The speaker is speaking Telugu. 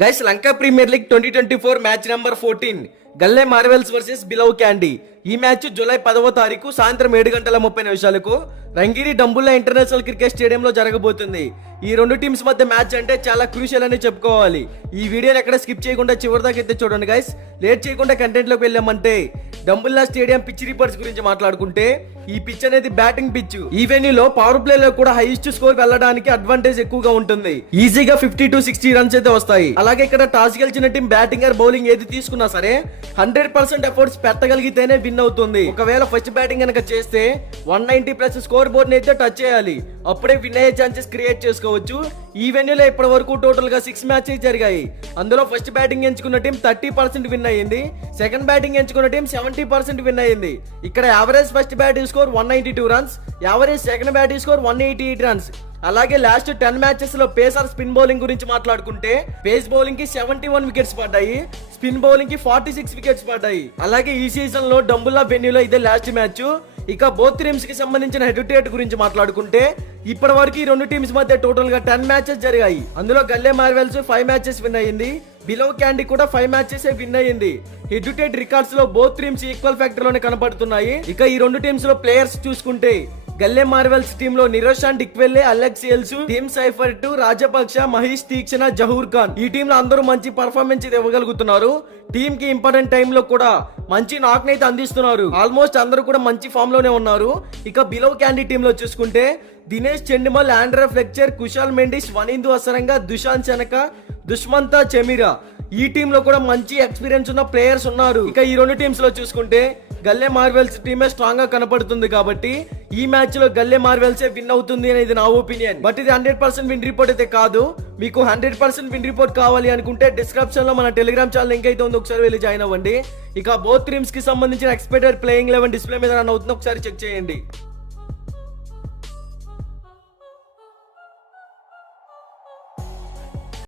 Guys Lanka premier league 2024 match number 14 Galle marvels versus B love Kandy. ఈ మ్యాచ్ జూలై 10వ తారీఖు సాయంత్రం 7:30 రంగిరి డంబుల్లా ఇంటర్నేషనల్ క్రికెట్ స్టేడియంలో జరగబోతుంది. ఈ రెండు టీమ్స్ మధ్య మ్యాచ్ అంటే చాలా క్రూషియల్ అని చెప్పుకోవాలి. ఈ వీడియోని ఎక్కడ స్కిప్ చేయకుండా చివరి దాకా అయితే చూడండి గైస్. లేట్ చేయకుండా కంటెంట్ లోకి వెళ్ళామంటే డంబుల్లా స్టేడియం పిచ్ రిపోర్ట్స్ గురించి మాట్లాడుకుంటే ఈ పిచ్ అనేది బ్యాటింగ్ పిచ్. ఈ వెన్యూలో పవర్ ప్లే లో కూడా హైయెస్ట్ స్కోర్ వెళ్ళడానికి అడ్వాంటేజ్ ఎక్కువగా ఉంటుంది. ఈజీగా 50 to 60 రన్స్ అయితే వస్తాయి. అలాగే ఇక్కడ టాస్ గెలిచిన టీం బ్యాటింగ్ ఆర్ బౌలింగ్ ఏది తీసుకున్నా సరే 100% ఎఫర్ట్స్ పెట్టగలిగితేనే విన్ అవుతుంది. ఒకవేళ ఫస్ట్ బ్యాటింగ్ కనుక చేస్తే 190+ స్కోర్ బోర్డ్ అయితే టచ్ చేయాలి. అప్పుడే విన్ అయ్యే ఛాన్సెస్ క్రియేట్ చేసుకోవచ్చు. ఈ వెన్యూలో ఇప్పటి వరకు టోటల్ గా 6 మ్యాచెస్ జరిగాయి. అందులో ఫస్ట్ బ్యాటింగ్ ఎంచుకున్న టీం 30% విన్ అయ్యింది. సెకండ్ బ్యాటింగ్ ఎంచుకున్న టీం 70% విన్ అయ్యింది. ఇక్కడ average first batting score 192 runs, average second batting score 188 runs. అలాగే లాస్ట్ 10 మ్యాచెస్ లో పేసర్ స్పిన్ బౌలింగ్ గురించి మాట్లాడుకుంటే పేస్ బౌలింగ్ కి 71 వికెట్స్ పడ్డాయి, స్పిన్ బౌలింగ్ కి 46 వికెట్స్ పడ్డాయి. అలాగే ఈ సీజన్ లో డంబుల్లా వెన్యూలో ఇదే లాస్ట్ మ్యాచ్. ఇక బోత్ టీమ్స్ కి సంబంధించిన హెడ్ టు హెడ్ గురించి మాట్లాడుకుంటే ఇప్పటి వరకు ఈ రెండు టీమ్స్ మధ్య టోటల్ గా 10 మ్యాచెస్ జరిగాయి. అందులో గల్లే మార్వెల్స్ 5 మ్యాచెస్ విన్ అయ్యింది, బిలవ్ క్యాండీ కూడా 5 మ్యాచెస్ విన్ అయ్యింది. హెడ్ టు హెడ్ రికార్డ్స్ లో బోత్ టీమ్స్ ఈక్వల్ ఫ్యాక్టర్ లోనే కనబడుతున్నాయి. ఇక ఈ రెండు టీమ్స్ లో ప్లేయర్స్ చూసుకుంటే గల్లే మార్వెల్స్ టీమ్ లో Niroshan Dickwella, Alex Hales, team Seifert, Rajapaksa, Mahesh Theekshana, Zahoor Khan ఈ టీమ్ లో అందరూ మంచి పర్ఫార్మెన్స్ ఇవ్వగలుగుతున్నారు. టీమ్ కి ఇంపార్టెంట్ టైమ్ లో కూడా మంచి నాక్ నైతే అందిస్తున్నారు. ఆల్మోస్ట్ అందరూ కూడా మంచి ఫామ్ లోనే ఉన్నారు. ఇక బిలవ్ క్యాండీ టీమ్ లో చూసుకుంటే దినేష్ చెండిమల్, ఆండ్రే ఫ్లెక్చర్, కుశాల్ మెండిస్, వనిందు అసరంగా, దుశాంత్ శనక, దుష్మంతా చెమిరా ఈ టీమ్ లో కూడా మంచి ఎక్స్పీరియన్స్ ఉన్న ప్లేయర్స్ ఉన్నారు. ఇక ఈ రెండు టీమ్స్ లో చూసుకుంటే గల్లే మార్వెల్స్ టీమే స్ట్రాంగ్ గా కనపడుతుంది కాబట్టి ఈ మ్యాచ్ లో గల్లే మార్వెల్స్ విన్ అవుతుంది అనేది నా ఒపీనియన్. బట్ ఇది 100% విన్ రిపోర్ట్ అయితే కాదు. మీకు 100% విన్ రిపోర్ట్ కావాలి అనుకుంటే డిస్క్రిప్షన్ లో మన టెలిగ్రామ్ ఛానల్ లింక్ అయితే ఉంది, ఒకసారి వెళ్ళి జాయిన్ అవ్వండి. ఇక బోత్ టీమ్స్ కి సంబంధించిన ఎక్స్పెక్టెడ్ ప్లేయింగ్ 11 డిస్ప్లే మీద రన్ అవుతుంది, ఒకసారి చెక్ చేయండి.